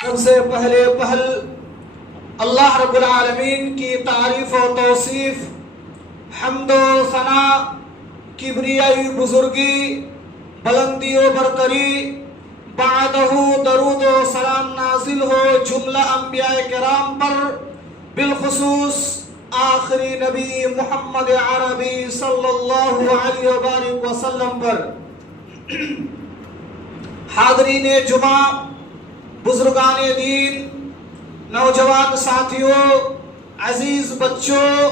سب سے پہلے پہل اللہ رب العالمین کی تعریف و توصیف، حمد و ثنا، کبریائی بزرگی، بلندی و برتری، بعدہ درود و سلام نازل ہو جملہ انبیاء کرام پر، بالخصوص آخری نبی محمد عربی صلی اللہ علیہ وآلہ وسلم پر۔ حاضرین جمعہ، بزرگان دین، نوجوان ساتھیوں، عزیز بچوں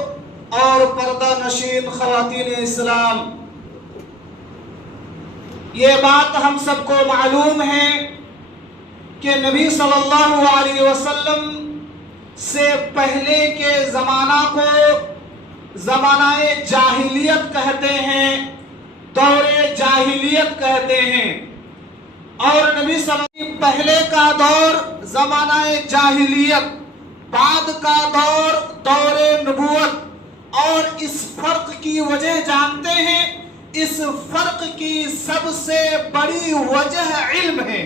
اور پردہ نشین خواتین اسلام، یہ بات ہم سب کو معلوم ہے کہ نبی صلی اللہ علیہ وسلم سے پہلے کے زمانہ کو زمانہ جاہلیت کہتے ہیں، دور جاہلیت کہتے ہیں، اور نبی صلی اللہ علیہ وسلم پہلے کا دور زمانہ جاہلیت، بعد کا دور دور نبوت۔ اور اس فرق کی وجہ جانتے ہیں؟ اس فرق کی سب سے بڑی وجہ علم ہے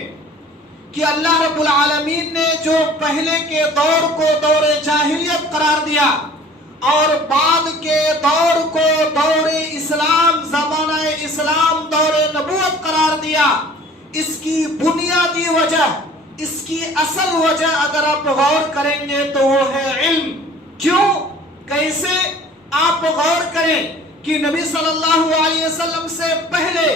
کہ اللہ رب العالمین نے جو پہلے کے دور کو دور جاہلیت قرار دیا اور بعد کے دور کو دور اسلام، زمانہ اسلام، دور نبوت قرار دیا، اس کی بنیادی وجہ، اس کی اصل وجہ اگر آپ غور کریں گے تو وہ ہے علم۔ کیوں؟ کیسے؟ آپ غور کریں کہ نبی صلی اللہ علیہ وسلم سے پہلے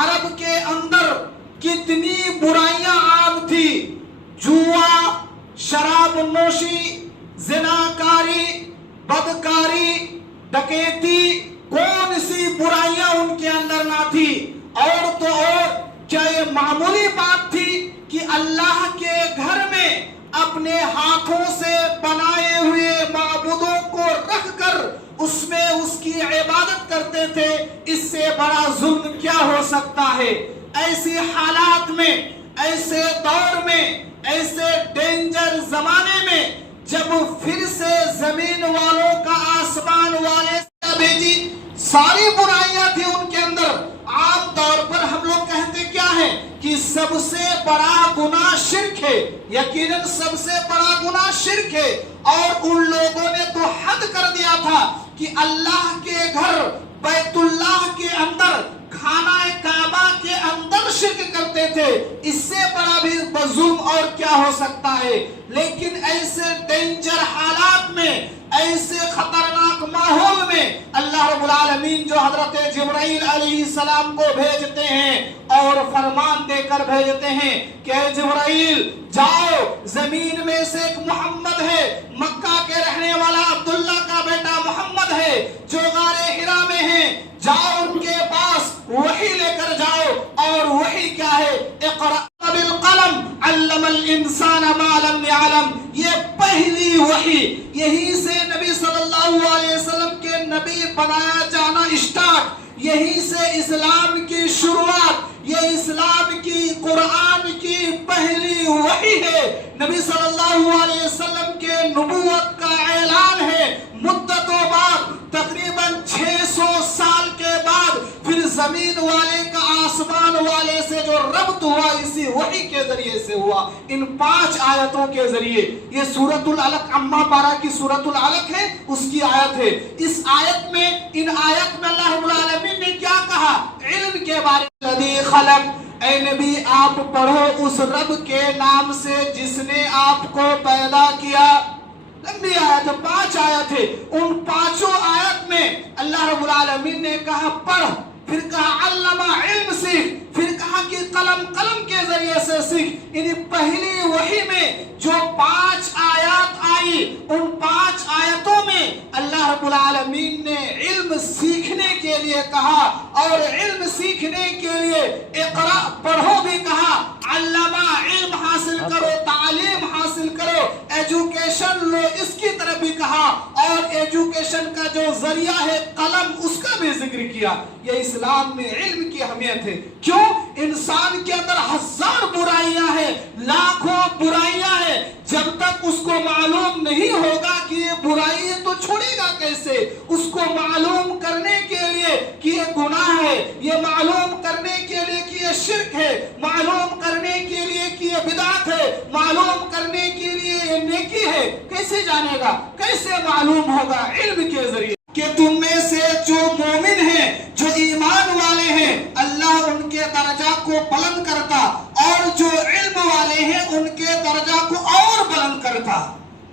عرب کے اندر کتنی برائیاں عام تھی، جوا، شراب نوشی، زناکاری، بدکاری، ڈکیتی، کون سی برائیاں ان کے اندر نہ تھی؟ اور تو اور کیا یہ معمولی بات تھی کہ اللہ کے گھر میں اپنے ہاتھوں سے بنائے ہوئے معبودوں کو رکھ کر اس میں اس کی عبادت کرتے تھے؟ اس سے بڑا ظلم کیا ہو سکتا ہے؟ ایسی حالات میں، ایسے دور میں، ایسے ڈینجر زمانے میں جب پھر سے زمین والوں کا آسمان والے سے بھیجی، ساری برائیاں تھی ان کے اندر۔ عام طور پر ہم لوگ کہتے کیا ہے کہ سب سے بڑا گناہ شرک ہے، یقیناً سب سے بڑا گناہ شرک ہے، اور ان لوگوں نے تو حد کر دیا تھا کہ اللہ کے گھر بیت اللہ کے اندر، خانہ کعبہ کے اندر شرک کرتے تھے۔ اس سے بڑا بھی ظلم اور کیا ہو سکتا ہے؟ لیکن ایسے ڈینجر حالات میں، ایسے خطرناک ماحول میں اللہ رب العالمین جو حضرت جبرائیل علیہ السلام کو بھیجتے ہیں اور فرمان دے کر بھیجتے ہیں کہ اے جبرائیل جاؤ، زمین میں سے ایک محمد ہے، مکہ کے رہنے والا عبداللہ کا بیٹا محمد ہے جو غار حرا میں ہیں، جاؤ ان کے پاس وحی لے کر جاؤ۔ اور وحی کیا ہے؟ اقرأ بالقلم علم الانسان ما لم يعلم۔ یہ پہلی وحی، یہی سے نبی صلی اللہ علیہ وسلم کے نبی بنایا جانا اسٹارٹ، یہی سے اسلام کی شروعات، یہ اسلام کی قرآن کی پہلی وحی ہے۔ نبی صلی اللہ علیہ وسلم کے نبوت کا اعلان ہے۔ مدتوں بعد، تقریباً 600 سال کے بعد، پھر زمین والے کا آسمان والے سے جو ربط ہوا اسی وحی کے ذریعے سے ہوا، ان 5 آیتوں کے ذریعے۔ یہ سورۃ العلق، اما پارہ کی سورۃ العلق ہے، اس کی آیت ہے۔ اس آیت میں، ان آیت میں اللہ رب العالمین نے کیا کہا؟ علم کے بارے میں۔ الذی خلق، اے نبی آپ پڑھو اس رب کے نام سے جس نے آپ کو پیدا کیا۔ لمبی آیت، 5 آیت ہے، ان 5 آیت میں اللہ رب العالمین نے کہا پڑھ، پھر کہا علم، علم سیکھ، پھر کہا کہ قلم کے ذریعے سے سیکھ۔ یعنی پہلی وحی میں جو 5 آیات آئی، ان 5 آیتوں میں اللہ رب العالمین نے علم سیکھنے کے لیے کہا، اور علم سیکھنے کے لیے اقرأ پڑھو بھی کہا، علم علم حاصل کرو، تعلیم حاصل کرو، ایجوکیشن لو اس کی طرف بھی کہا، اور ایجوکیشن کا جو ذریعہ ہے قلم اس کا بھی ذکر کیا۔ یہ اسلام میں علم کی اہمیت ہے۔ کیوں؟ انسان کے اندر 1000 برائیاں ہیں، لاکھوں برائیاں ہیں، جب تک اس کو معلوم نہیں ہوگا کہ یہ برائی ہے تو چھوڑے گا کیسے؟ اس کو معلوم کرنے کے لیے کہ یہ گناہ ہے، یہ معلوم کرنے کے لیے کہ یہ شرک ہے، معلوم کرنے کے لیے کہ یہ یہ بدعت ہے، معلوم کرنے کے لیے یہ نیکی ہے، کیسے جانے گا، کیسے معلوم ہوگا؟ علم کے ذریعے۔ کہ تم میں سے جو مومن ہیں، جو ایمان والے ہیں، اللہ ان کے درجہ کو بلند کرتا، اور جو علم والے ہیں ان کے درجہ کو اور بلند کرتا،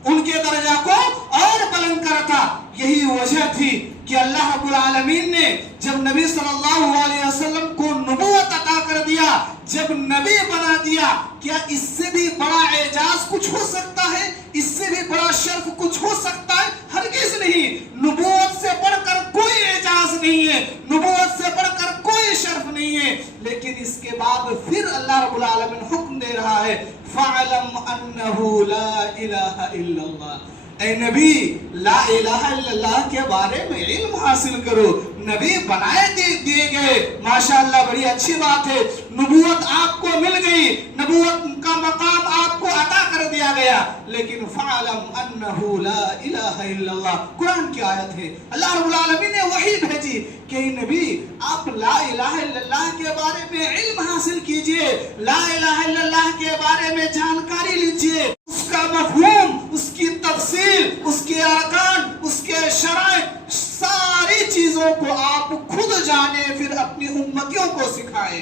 ان کے درجہ کو اور بلند کرتا۔ یہی وجہ تھی کہ اللہ رب العالمین نے جب نبی صلی اللہ علیہ وسلم کو نبوت عطا کر دیا، جب نبی بنا دیا، کیا اس سے بھی بڑا اعجاز کچھ ہو سکتا ہے؟ اس سے بھی بڑا شرف کچھ ہو سکتا ہے؟ ہرگز نہیں۔ نبوت سے بڑھ کر کوئی اعجاز نہیں ہے، نبوت سے بڑھ کر کوئی شرف نہیں ہے۔ لیکن اس کے بعد پھر اللہ رب العالمین حکم دے رہا ہے، فَعْلَمْ أَنَّهُ لَا إِلَهَ إِلَّا اللَّهُ۔ اے نبی، لا الہ الا اللہ کے بارے میں علم حاصل کرو۔ نبی بنائے دیے گئے، ماشاءاللہ بڑی اچھی بات ہے، نبوت آپ کو مل گئی، نبوت کا مقام آپ کو عطا کر دیا گیا، لیکن فَعْلَمْ أَنَّهُ لَا إِلَهَ إِلَّا اللَّهُ قرآن کی آیت ہے۔ اللہ رب العالمین نے وحی بھیجی کہ نبی آپ لا الہ الا اللہ کے بارے میں علم حاصل کیجئے، لا الہ الا اللہ کے بارے میں جانکاری لیجئے، اس کا مفہوم، اس کی تفسیر، اس کے ارکان، اس کے شرائط، ساری چیزوں کو آپ خود جانے، پھر اپنی امتیوں کو سکھائے۔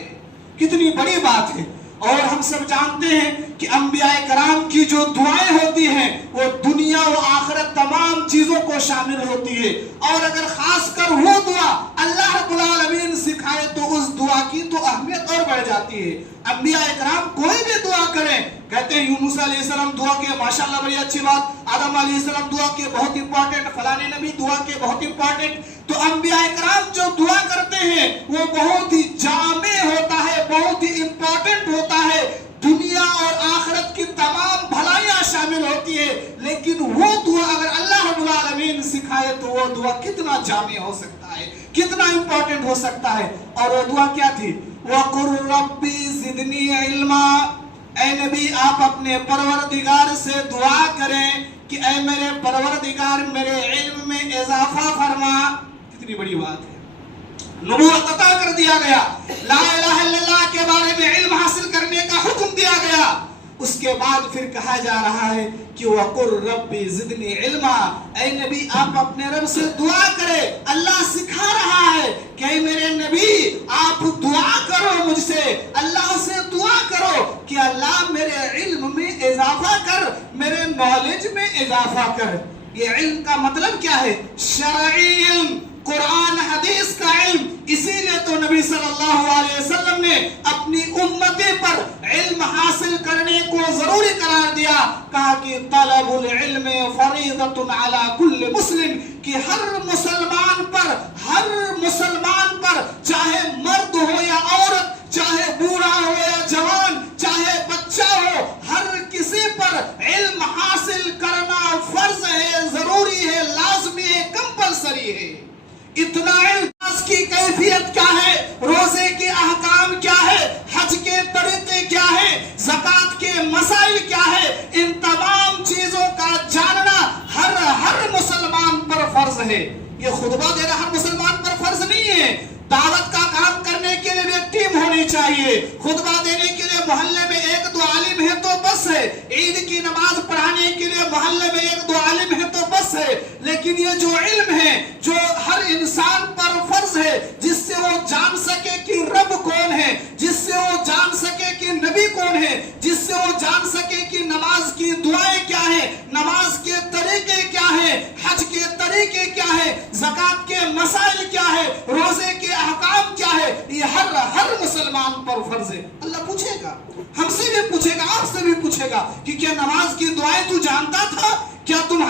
کتنی بڑی بات ہے۔ اور ہم سب جانتے ہیں کہ انبیاء کرام کی جو دعائیں ہوتی ہیں وہ دنیا و آخرت تمام چیزوں کو شامل ہوتی ہے، اور اگر خاص کر وہ دعا اللہ رب العالمین سکھائے تو اس دعا کی تو اہمیت اور بڑھ جاتی ہے۔ انبیاء کرام کوئی بھی دعا کریں، کہتے ہیں یونس علیہ السلام دعا کے ماشاءاللہ بڑی اچھی بات، آدم علیہ السلام دعا کے بہت امپورٹنٹ، فلانے نبی دعا کے بہت امپورٹنٹ۔ تو انبیاء کرام جو دعا کرتے ہیں وہ بہت ہی جامع ہوتا ہے، بہت ہی امپورٹنٹ ہوتا ہے، دنیا اور آخرت کی تمام بھلائیاں شامل ہوتی ہے، لیکن وہ دعا اگر اللہ رب العالمین سکھائے تو وہ دعا کتنا جامع ہو سکتا ہے، کتنا امپورٹنٹ ہو سکتا ہے۔ اور وہ دعا کیا تھی؟ وَقُلْ رَبِّ زِدْنِي عِلْمًا۔ اے نبی آپ اپنے پروردگار سے دعا کریں کہ اے میرے پروردگار میرے علم میں اضافہ فرما۔ کتنی بڑی بات ہے، نبوت عطا کر دیا گیا، لا الہ الا اللہ کے بارے میں علم حاصل کرنے کا حکم دیا گیا، اس کے بعد پھر کہا جا رہا ہے کہ وَقُلْ رَبِّ زِدْنِي عِلْمًا۔ اے نبی آپ اپنے رب سے دعا کرے، اللہ سکھا رہا ہے کہ اے میرے نبی آپ دعا کرو مجھ سے، اللہ سے دعا کرو کہ اللہ میرے علم میں اضافہ کر، میرے نالج میں اضافہ کر۔ یہ علم کا مطلب کیا ہے؟ شرعی علم، قرآن حدیث کا علم۔ اسی لیے تو نبی صلی اللہ علیہ وسلم نے اپنی امتی پر علم حاصل کرنے کو ضروری قرار دیا، کہا کہ طلب العلم فریضۃ علی کل مسلم، کہ ہر مسلمان پر چاہے مرد ہو یا عورت، چاہے بوڑھا ہو یا جوان، چاہے بچہ ہو، ہر کسی پر علم حاصل کرنا فرض ہے، ضروری ہے، لازمی ہے، کمپلسری ہے۔ اتنا علم، نماز کی کیفیت کیا ہے، روزے کے احکام کیا ہے، حج کے طریقے کیا ہے، زکوٰۃ کے مسائل کیا ہے، ان تمام چیزوں کا جاننا ہر مسلمان پر فرض ہے۔ یہ خطبہ دینا ہر مسلمان پر فرض نہیں ہے، دعوت کا کام کرنے کے لیے بھی ایک ٹیم ہونی چاہیے، خطبہ دینے کے لیے محلے میں ایک دو عالم ہے تو بس ہے، عید کی نماز پڑھانے کے لیے محلے میں ایک دو عالم ہے تو بس ہے، لیکن یہ جو علم ہے جو ہر انسان پر فرض ہے، جس سے وہ جان سکے کہ رب کون ہے، جس سے وہ جان سکے کہ نبی کون ہے، جس سے وہ جان سکے کہ نماز کی دعائیں کیا ہیں، نماز کے طریقے کیا ہیں، حج کے طریقے کیا ہیں، زکوٰۃ کے مسائل کیا ہے، روزے کے احکام کیا ہے، یہ ہر مسلمان پر فرض ہے۔ اللہ پوچھے گا، ہم سے بھی پوچھے گا، آپ سے بھی پوچھے گا کہ کیا نماز کی دعائیں تو جانتا تھا؟ کیا تم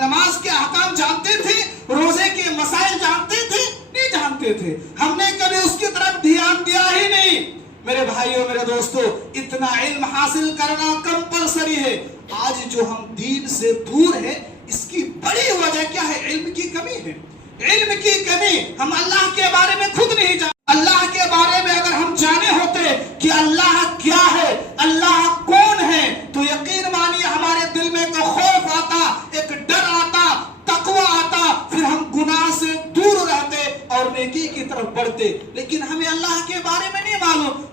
نماز کے احکام جانتے تھے؟ روزے کے مسائل جانتے تھے؟ نہیں جانتے تھے، ہم نے کبھی اس کی طرف دھیان دیا ہی نہیں۔ میرے بھائیوں، میرے دوستو، اتنا علم حاصل کرنا کمپلسری ہے۔ آج جو ہم دین سے دور ہیں، اس کی بڑی وجہ کیا ہے؟ علم کی کمی ہے، علم کی کمی۔ ہم اللہ کے بارے میں خود نہیں جانتے۔ اللہ کے بارے میں اگر ہم جانے ہوتے کہ اللہ کیا ہے، اللہ کون ہے، تو یقین مانیے ہمارے دل میں ایک خوف آتا، ایک ڈر آتا، تقوی آتا، پھر ہم گناہ سے دور رہتے اور نیکی کی طرف بڑھتے۔ لیکن ہمیں اللہ کے بارے میں نہیں معلوم،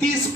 30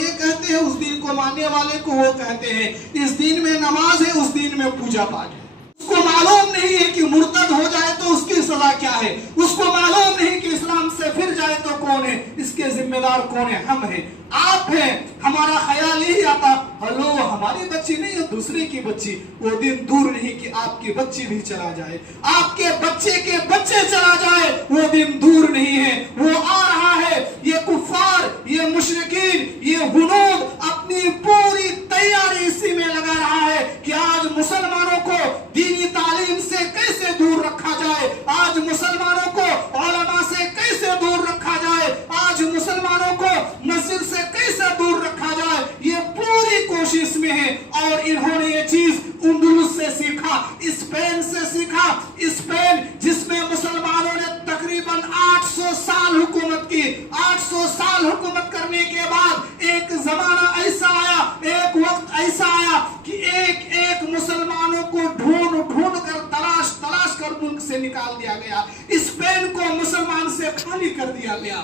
یہ کہتے ہیں, اس دین کو ماننے والے کو وہ کہتے ہیں اس دین میں نماز ہے, اس دین میں پوجا پاٹ ہے. اس کو معلوم نہیں ہے کہ مرتد ہو جائے تو اس کی سزا کیا ہے, اس کو معلوم نہیں کہ اسلام سے پھر جائے تو کون ہے, اس کے ذمہ دار کون ہے, ہم ہیں, آپ ہیں. ہمارا خیال یہی آتا, ہلو ہماری بچی نہیں ہے دوسرے کی بچی. وہ دن دور نہیں کہ آپ کی بچی بھی چلا جائے, آپ کے بچے چلا جائے, وہ دن دور نہیں ہے, وہ آ رہا ہے. یہ کفار, یہ مشرکین, یہ ہنود اپنی پوری تیاری اسی میں لگا رہا ہے کہ آج مسلمانوں کو دینی تعلیم سے کیسے دور رکھا جائے, آج مسلمانوں کو علماء سے کیسے دور رکھا جائے, آج مسلمانوں کو مسجد سے کیسے دور رکھا جائے. یہ پوری کوشش میں ہے. اور انہوں نے یہ چیز اندلس سے سیکھا, اسپین سے سیکھا. اسپین جس میں مسلمانوں نے تقریباً 800 سال حکومت کی. 800 سال حکومت کرنے کے بعد ایک زمانہ ایسا آیا, ایک وقت ایسا آیا کہ ایک مسلمانوں کو ڈھونڈ کر تلاش کر ملک سے نکال دیا گیا. اسپین کو مسلمان سے خالی کر دیا گیا.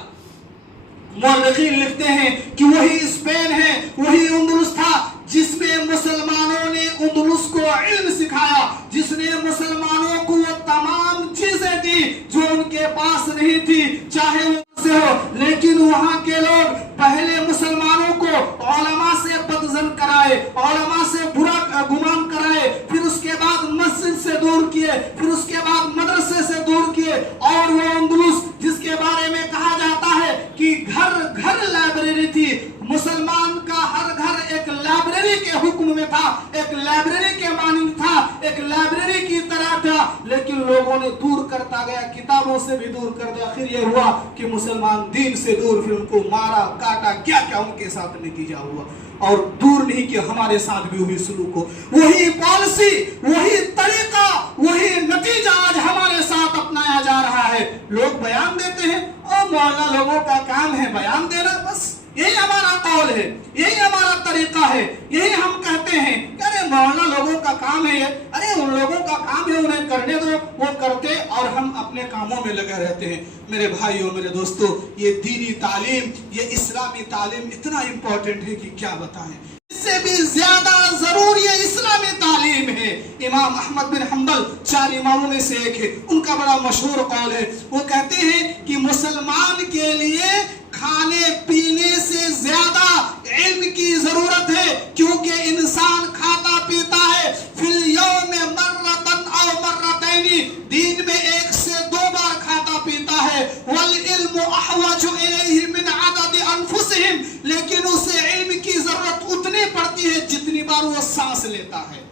مورخین لکھتے ہیں کہ وہی اسپین ہے, وہی اندلس تھا جس میں مسلمانوں نے اندلس کو علم سکھایا, جس نے مسلمانوں کو وہ تمام چیزیں دی جو ان کے پاس نہیں تھی, چاہے وہ سے ہو. لیکن وہاں کے لوگ پہلے مسلمانوں کو علماء سے بدظن کرائے, علماء سے برا گمان کرائے, پھر اس کے بعد مسجد سے دور کیے, پھر اس کے بعد مدرسے سے دور کیے. اور وہ اندلس جس کے بارے میں کہا جاتا ہے کہ گھر لائبریری تھی, مسلمان کا ہر گھر ایک لائبریری کے حکم میں تھا, ایک لائبریری کے مانند تھا, ایک لائبریری کی طرح تھا. لیکن لوگوں نے دور کرتا گیا, کتابوں سے بھی دور کر دیا. آخر یہ ہوا کہ مسلمان دین سے دور, پھر ان کو مارا کاٹا, کیا کیا ان کے ساتھ نتیجہ ہوا. اور دور نہیں کہ ہمارے ساتھ بھی ہوئی سلوک ہو. وہی پالیسی, وہی طریقہ, وہی نتیجہ آج ہمارے ساتھ اپنایا جا رہا ہے. لوگ بیان دیتے ہیں, اور مولانا لوگوں کا کام ہے بیان دینا, بس یہی ہمارا قول ہے, یہی ہمارا طریقہ ہے, یہی ہم کہتے ہیں. ارے مولانا لوگوں کا کام ہے, ارے ان لوگوں کا کام ہے, انہیں کرنے دو, وہ کرتے, اور ہم اپنے کاموں میں لگے رہتے ہیں. میرے بھائیوں, میرے دوستوں, یہ دینی تعلیم, یہ اسلامی تعلیم اتنا امپورٹنٹ ہے کہ کیا بتائیں. اس سے بھی زیادہ ضرور یہ اسلامی تعلیم ہے. امام احمد بن حنبل 4 اماموں میں سے ایک ہے, ان کا بڑا مشہور قول ہے. وہ کہتے ہیں کہ مسلمان کے لیے کھانے پینے سے زیادہ علم کی ضرورت ہے, کیونکہ انسان کھاتا پیتا ہے فی اليوم مرتن او مرتین, دین میں 1 سے 2 بار کھاتا پیتا ہے. والعلم احوج الیہ من عدد انفسہم, لیکن اسے علم کی ضرورت اتنی پڑتی ہے جتنی بار وہ سانس لیتا ہے.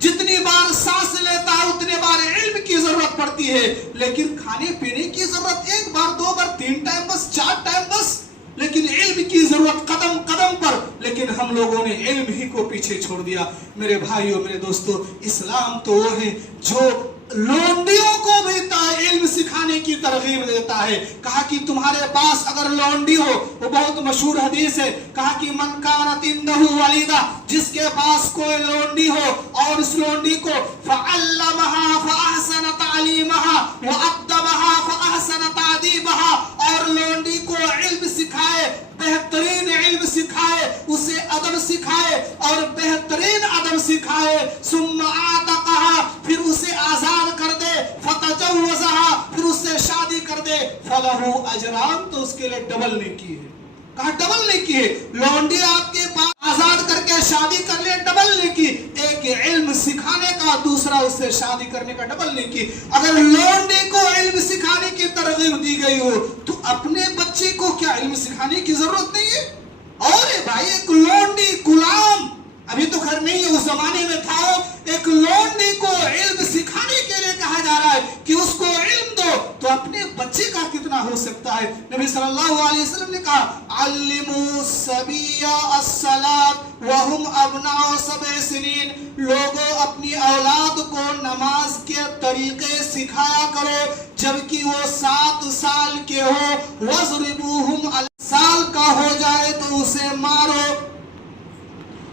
جتنی بار سانس لیتا ہے اتنے بار علم کی ضرورت پڑتی ہے. لیکن کھانے پینے کی ضرورت 1 بار 2 بار 3 ٹائم بس, 4 ٹائم بس, لیکن علم کی ضرورت قدم قدم پر. لیکن ہم لوگوں نے علم ہی کو پیچھے چھوڑ دیا. میرے بھائیوں, میرے دوستوں, اسلام تو وہ ہے جو لونڈیوں کو بھی علم سکھانے کی ترغیب دیتا ہے. کہا کہ تمہارے پاس اگر لونڈی ہو, وہ بہت مشہور حدیث ہے, کہا کہ من کانت عنده ولیدہ, جس کے پاس کوئی لونڈی ہو اور اس لونڈی کو فعلمها فاحسن تعلیمها وادبها فاحسن تادیبها, اور لونڈی کو علم سکھائے, بہترین علم سکھائے, اسے ادب سکھائے اور بہترین ادب سکھائے, ثم اعتقها, پھر اسے آزاد کر دے, فتجوزها, پھر اس سے شادی کر دے, فلہ اجران, تو اس کے لیے ڈبل نیکی ہے. کہا ڈبل نیکی ہے. لونڈی آپ کے پاس آزاد کر کے شادی کر لے, ڈبل نیکی. ایک علم سکھانے کا, دوسرا اس سے شادی کرنے کا, ڈبل نیکی. اگر لونڈی کو علم سکھانے کی ترغیب دی گئی ہو تو اپنے بچے کو کیا علم سکھانے کی ضرورت نہیں ہے؟ اور بھائی, ایک لونڈی غلام, ابھی تو گھر نہیں ہے, اس زمانے میں تھا, ایک لونڈی کو علم سکھانے کے لیے کہا جا رہا ہے کہ اس کو علم دو, تو اپنے بچے کا کتنا ہو سکتا ہے. نبی صلی اللہ علیہ وسلم نے کہا علموا الصبی الصلاۃ وهم ابناء 7 سنین, لوگوں اپنی اولاد کو نماز کے طریقے سکھایا کرو جبکہ وہ 7 سال کے ہو. وَاضْرِبُوهُمْ, سال کا ہو جائے تو اسے مارو.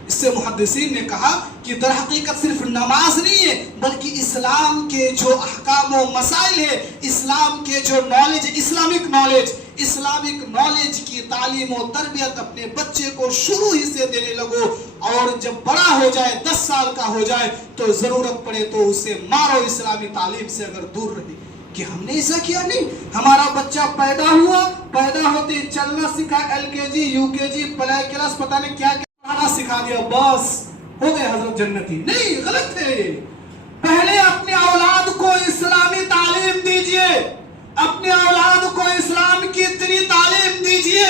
اس سے محدثین نے کہا کہ در حقیقت صرف نماز نہیں ہے, بلکہ اسلام کے جو احکام و مسائل ہے, اسلام کے جو knowledge, Islamic knowledge, Islamic knowledge کی تعلیم و تربیت اپنے بچے کو شروع ہی سے دینے لگو، اور جب بڑا ہو جائے 10 سال کا ہو جائے تو ضرورت پڑے تو اسے مارو اسلامی تعلیم سے اگر دور رہے۔ کہ ہم نے ایسا کیا نہیں، ہمارا بچہ پیدا ہوا، پیدا ہوتے چلنا سکھا، LKG UKG پلے کلاس پتہ نہیں کیا کیا پڑھانا سکھا دیا، بس ہو گئے حضرت جنتی۔ نہیں، غلط ہے یہ۔ پہلے اپنے اولاد کو اسلامی تعلیم دیجئے، اپنے اولاد کو اسلام کی اتنی تعلیم دیجئے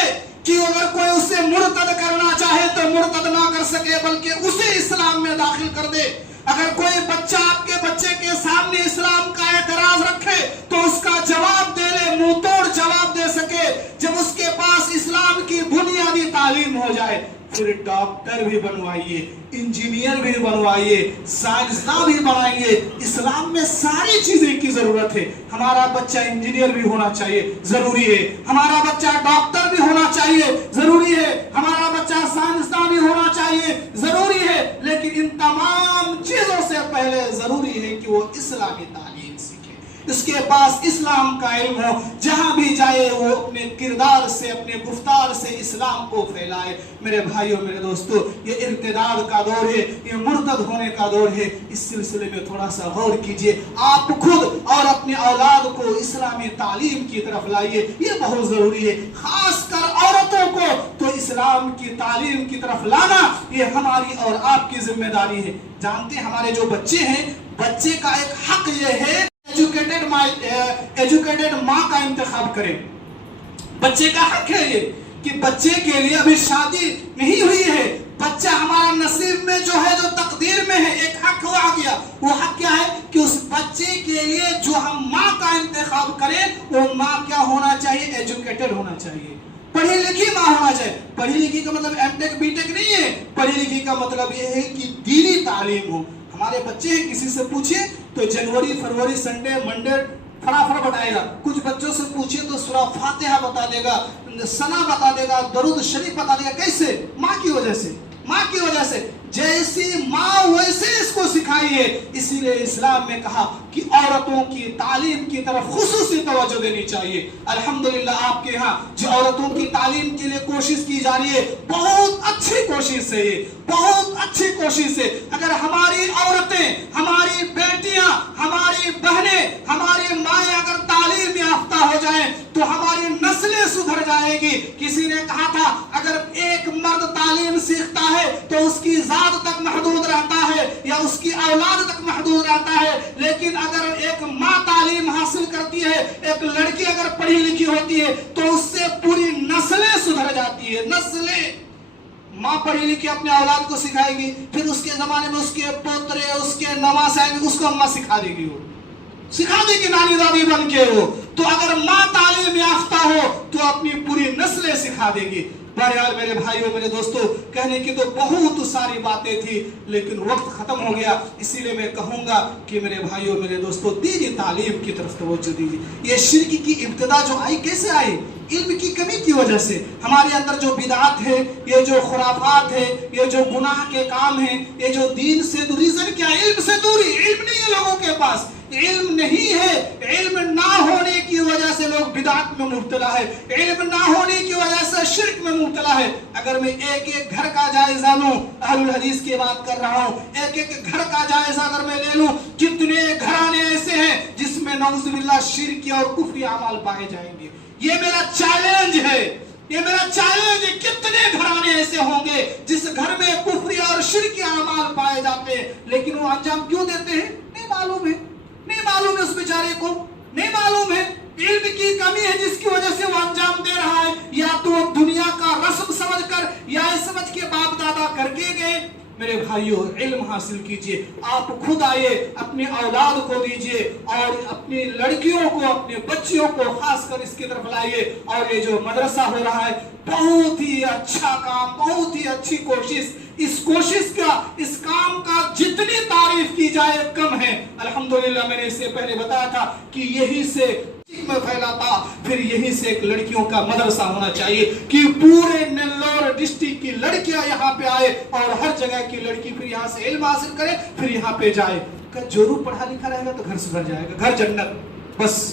کہ اگر کوئی اسے مرتد کرنا چاہے تو مرتد نہ کر سکے بلکہ اسے اسلام میں داخل کر دے۔ اگر کوئی بچہ آپ کے بچے کے سامنے اسلام کا اعتراض رکھے تو اس کا جواب دے لے، منہ توڑ جواب دے سکے۔ جب اس کے پاس اسلام کی بنیادی تعلیم ہو جائے پھر ڈاکٹر بھی بنوائیے، انجینئر بھی بنوائیے، سائنسداں بھی بنائیے۔ اسلام میں ساری چیزیں کی ضرورت ہے۔ ہمارا بچہ انجینئر بھی ہونا چاہیے، ضروری ہے۔ ہمارا بچہ ڈاکٹر بھی ہونا چاہیے، ضروری ہے۔ ہمارا بچہ سائنسداں بھی ہونا چاہیے، ضروری ہے۔ لیکن ان تمام چیزوں سے پہلے ضروری ہے کہ وہ اسلامی تعلیم سیکھے، اس کے پاس اسلام کا علم ہو، جہاں بھی جائے وہ اپنے کردار سے، اپنے گفتار سے اسلام کو پھیلائے۔ میرے بھائیوں، میرے دوستو، یہ ارتداد کا دور ہے، یہ مرتد ہونے کا دور ہے۔ اس سلسلے میں تھوڑا سا غور کیجئے، آپ خود اور اپنے اولاد کو اسلامی تعلیم کی طرف لائیے، یہ بہت ضروری ہے۔ خاص کر عورتوں کو تو اسلام کی تعلیم کی طرف لانا یہ ہماری اور آپ کی ذمہ داری ہے۔ جانتے ہیں ہمارے جو بچے ہیں، بچے کا ایک حق یہ ہے ایجوکیٹڈ ماں کا انتخاب کریں۔ بچے کا حق ہے یہ کہ بچے کے لیے ابھی شادی نہیں ہوئی ہے، بچہ ہمارا نصیب میں جو ہے، جو تقدیر میں ہے، ایک حق ہوا گیا۔ وہ حق کیا ہے کہ اس بچے کے لیے جو ہم ماں کا انتخاب کریں وہ ماں کیا ہونا چاہیے؟ ایجوکیٹڈ ہونا چاہیے، پڑھی لکھی ماں ہونا چاہیے۔ پڑھی لکھی کا مطلب ایم ٹیک بی ٹیک نہیں ہے، پڑھی لکھی کا مطلب یہ ہے کہ دینی تعلیم ہو۔ ہمارے بچے ہیں، کسی سے پوچھیں تو جنوری، فروری، سنڈے، منڈے فڑا بتائے گا۔ کچھ بچوں سے پوچھیں تو سورہ فاتحہ بتا دے گا، ثنا بتا دے گا، درود شریف بتا دے گا۔ کیسے؟ ماں کی وجہ سے، ماں کی وجہ سے۔ جیسی ماں ویسے اس کو سکھائیے۔ اسی لیے اسلام میں کہا کہ عورتوں کی تعلیم کی طرف خصوصی توجہ دینی چاہیے۔ الحمدللہ آپ کے ہاں جو عورتوں کی تعلیم کے لیے کوشش کی جا رہی ہے، بہت اچھی کوشش ہے، یہ بہت اچھی کوشش ہے۔ اگر ہماری عورتیں، ہماری بیٹیاں، ہماری بہنیں، ہماری مائیں اگر تعلیم یافتہ ہو جائیں تو ہماری نسلیں سدھر جائے گی۔ کسی نے کہا تھا اگر ایک مرد تعلیم سیکھتا ہے تو اس کی ذات تک محدود رہتا ہے یا اس کی اولاد تک محدود رہتا ہے، لیکن اگر ایک ماں تعلیم حاصل کرتی ہے، ایک لڑکی اگر پڑھی لکھی ہوتی ہے تو اس سے پوری نسلیں سدھر جاتی ہے۔ نسلیں، ماں پڑھی لکھی اپنے اولاد کو سکھائے گی، پھر اس کے زمانے میں اس کے پوترے، اس کے نواز آئیں گے، اس کو اماں سکھا دے گی، وہ سکھا دے گی نانی دادی بن کے وہ۔ تو اگر ماں تعلیم یافتہ ہو تو اپنی پوری نسلیں سکھا دے گی۔ بہرحال میرے بھائیوں، میرے دوستو، کہنے کی تو بہت ساری باتیں تھی لیکن وقت ختم ہو گیا، اسی لیے میں کہوں گا کہ میرے بھائیوں، میرے دوستو، دینی تعلیم کی طرف توجہ دیجیے۔ یہ شرک کی ابتدا جو آئی کیسے آئی؟ علم کی کمی کی وجہ سے۔ ہمارے اندر جو بدعات ہے، یہ جو خرافات ہے، یہ جو گناہ کے کام ہیں، یہ جو دین سے ریزن کیا ہے؟ علم سے دوری۔ علم نہیں ہے لوگوں کے پاس، علم نہیں ہے۔ علم نہ ہونے کی وجہ سے لوگ بدعات میں مبتلا ہے، علم نہ ہونے کی وجہ سے شرک میں مبتلا ہے۔ اگر میں ایک ایک گھر کا جائزہ لوں، اہل الحدیث کی بات کر رہا ہوں، ایک ایک گھر کا جائزہ اگر میں لے لوں، کتنے گھرانے ایسے ہیں جس میں نعوذ باللہ شرکی اور کفری اعمال پائے جائیں گے۔ یہ میرا چیلنج ہے، یہ میرا چیلنج ہے۔ کتنے گھرانے ایسے ہوں گے جس گھر میں کفری اور شرکی اعمال پائے جاتے ہیں لیکن وہ انجام کیوں دیتے ہیں؟ نہیں معلوم ہے، نہیں معلوم ہے، اس بیچارے کو نہیں معلوم ہے۔ علم کی کمی ہے جس کی وجہ سے وہ انجام دے رہا ہے، یا تو دنیا کا رسم سمجھ کر یا سمجھ کے باپ دادا کر کے گئے۔ میرے بھائیوں، علم حاصل کیجئے، آپ خود آئیے، اپنے اولاد کو دیجئے اور اپنی لڑکیوں کو، اپنے بچیوں کو خاص کر اس کی طرف لائیے۔ اور یہ جو مدرسہ ہو رہا ہے، بہت ہی اچھا کام، بہت ہی اچھی کوشش۔ اس کوشش کا، اس کام کا جتنی تعریف کی جائے کم ہے۔ الحمدللہ میں نے اس سے پہلے بتایا تھا کہ یہی سے میں پھیلا تھا، پھر یہی سے ایک لڑکیوں کا مدرسہ ہونا چاہیے کہ پورے نیلور ڈسٹرکٹ کی لڑکیاں یہاں پہ آئے اور ہر جگہ کی لڑکی پھر یہاں سے علم حاصل کرے، پھر یہاں پہ جائے۔ جو روح پڑھا لکھا رہے گا تو گھر سدھر جائے گا، گھر جنت۔ بس